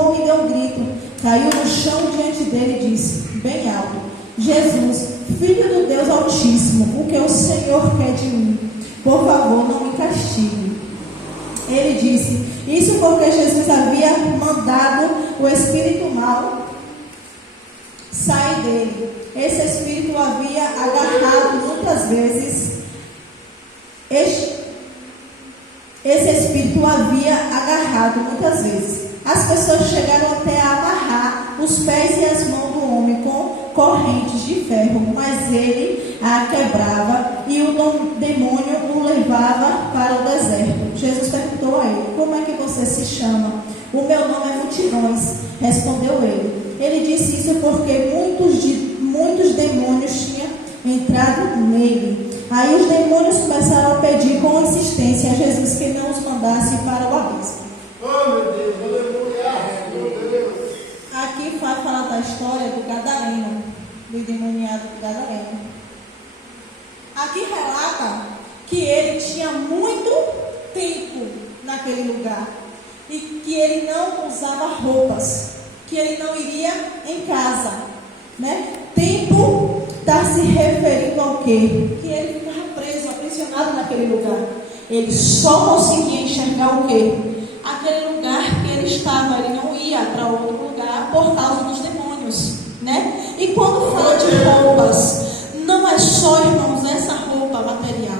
homem deu um grito, caiu no chão diante dele e disse, bem alto, Jesus, Filho do Deus Altíssimo, o que o Senhor quer de mim? Por favor, não me castigue. Ele disse, isso porque Jesus havia mandado o espírito mau sair dele. Esse espírito havia agarrado muitas vezes. Esse espírito havia agarrado muitas vezes. As pessoas chegaram até a amarrar os pés e as mãos do homem com correntes de ferro, mas ele a quebrava e o demônio o levava para o deserto. Jesus perguntou a ele, como é que você se chama? O meu nome é Multidões, respondeu ele. Ele disse isso porque muitos demônios tinham entrado nele. Aí os demônios começaram a pedir com insistência a Jesus que não os mandasse para o abismo. Oh, meu Deus, aleluia, meu Deus. Aqui vai falar da história do Gadareno, do endemoniado do Gadareno. Aqui relata que ele tinha muito tempo naquele lugar e que ele não usava roupas, que ele não iria em casa, né? Tempo está se referindo ao quê? Que ele ficava preso, aprisionado naquele lugar. Ele só conseguia enxergar o quê? Aquele lugar que ele estava, ele não ia para outro lugar por causa dos demônios, né? E quando fala de roupas, não é só, irmãos, essa roupa material.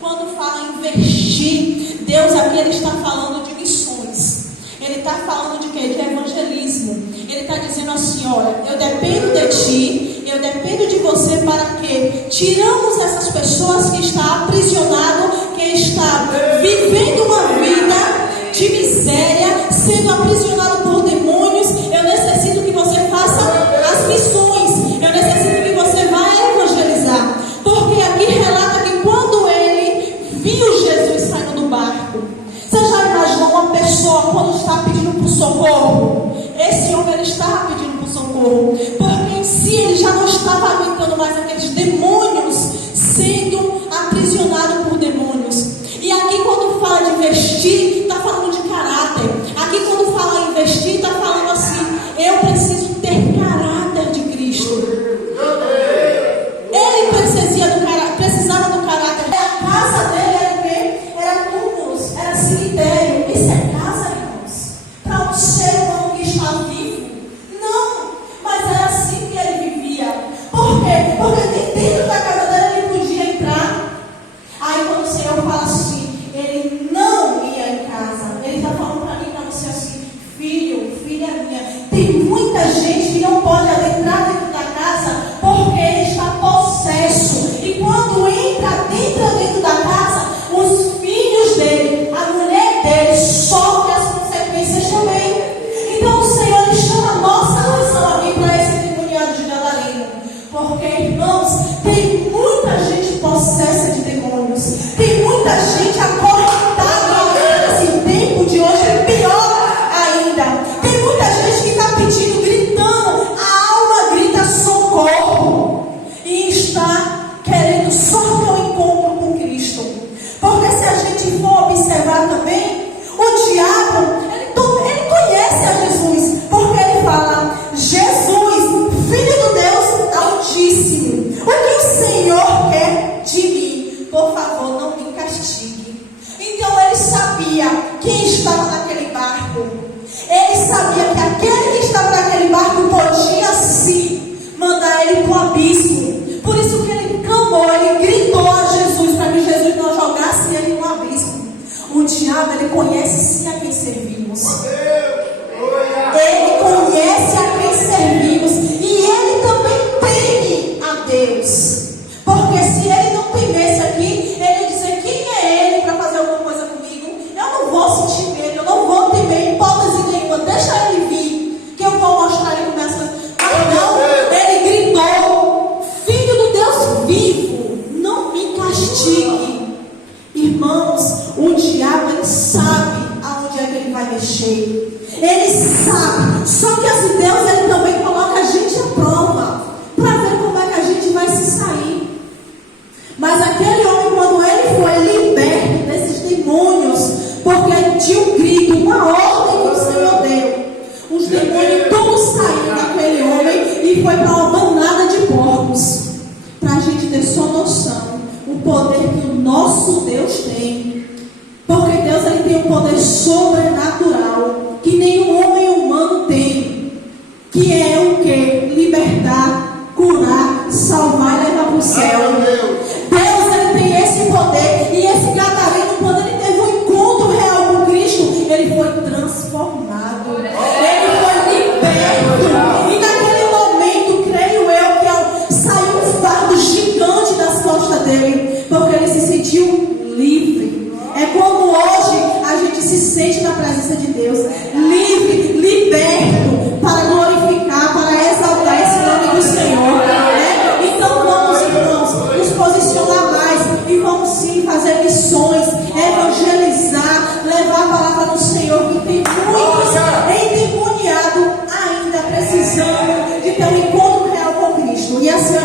Quando fala em vestir, Deus aqui ele está falando de missões. Ele está falando de quê? De evangelismo. Ele está dizendo assim, olha, eu dependo de ti, eu dependo de você para que tiramos essas pessoas que estão aprisionadas, que estão vivendo uma vida de miséria, sendo aprisionado por demônios. Eu necessito que você faça as missões. Eu necessito que você vá evangelizar. Porque aqui relata que quando ele viu Jesus saindo do barco, você já imaginou uma pessoa quando está pedindo por socorro? Esse homem ele estava pedindo por socorro, porque em si ele já não estava aguentando mais aqueles demônios sendo aprisionado por demônios. E aqui quando fala de vestir, está falando de caráter. Aqui quando fala em vestir, está falando assim, eu preciso ter caráter de Cristo. Ele precisava do caráter. A casa dele era o quê? Era túmulos, era cemitério. Isso é casa, irmãos? Para um ser humano que está vivo? Não, mas era assim que ele vivia. Por quê? Porque dentro da casa dele ele podia entrar. Aí quando o Senhor fala assim, ele não ia em casa. Ele está falando para mim e para você assim, filho, filha minha, tem muita gente que não pode adentrar dentro da casa porque ele está possesso. E quando entra dentro da casa, os filhos dele, a mulher dele, sofrem as consequências também. Então o Senhor ele chama a nossa atenção aqui para esse endemoniado de Gadareno. Porque, irmãos, tem muita gente possessa de demônios. Tem muita gente acorrentada nesse tempo de hoje, é pior ainda. Tem muita gente que está pedindo, gritando, a alma grita socorro e está querendo só ter um encontro com Cristo. Porque se a gente for observar também, o diabo, ele conhece a Jesus, porque ele fala, Jesus, Filho do Deus Altíssimo, o que o Senhor quer de mim? Por favor, não me castigue. Então ele sabia quem estava naquele barco. Ele sabia que aquele que estava naquele barco podia sim mandar ele para o abismo. Por isso que ele clamou, ele gritou a Jesus para que Jesus não jogasse ele no abismo. O diabo, ele conhece sim a quem servimos. Ele conhece a quem servimos. E ele também teme a Deus. Porque se ele não temesse aqui, ele ia dizer, quem é ele para fazer alguma coisa comigo? Eu não vou sentir medo, eu não vou temer hipótese nenhuma. Deixa ele vir, que eu vou mostrar ele começa. Mas não, ele gritou, Filho do Deus vivo, não me castigue. Irmãos, o diabo, ele sabe aonde é que ele vai mexer. Ele sabe. Só que assim, Deus, ele também coloca a gente à prova, para ver como é que a gente vai se sair. Mas aquele homem, quando ele foi liberto desses demônios, porque de um grito, uma ordem que o Senhor deu, o os demônios todos saíram daquele homem e foi para uma manada de porcos. Para a gente ter só noção, o poder que o nosso Deus tem. Porque Deus ele tem um poder sobrenatural que nenhum homem humano tem. Que é o que? Libertar, curar, salvar e levar para o céu. Deus ele tem esse poder. E esse gadareno, quando ele teve um encontro real com Cristo, ele foi transformado. Ele foi liberto. E naquele momento, creio eu, que saiu um fardo gigante das costas dele. Porque ele se sentiu livre. É como hoje a gente se sente na presença de Deus. Livre, liberto, para glorificar, para exaltar esse nome do Senhor. Né? Então vamos, irmãos, nos posicionar mais e vamos sim fazer missões, evangelizar, levar a palavra do Senhor, que tem muitos endemoniados ainda precisando de ter um encontro real com Cristo. E assim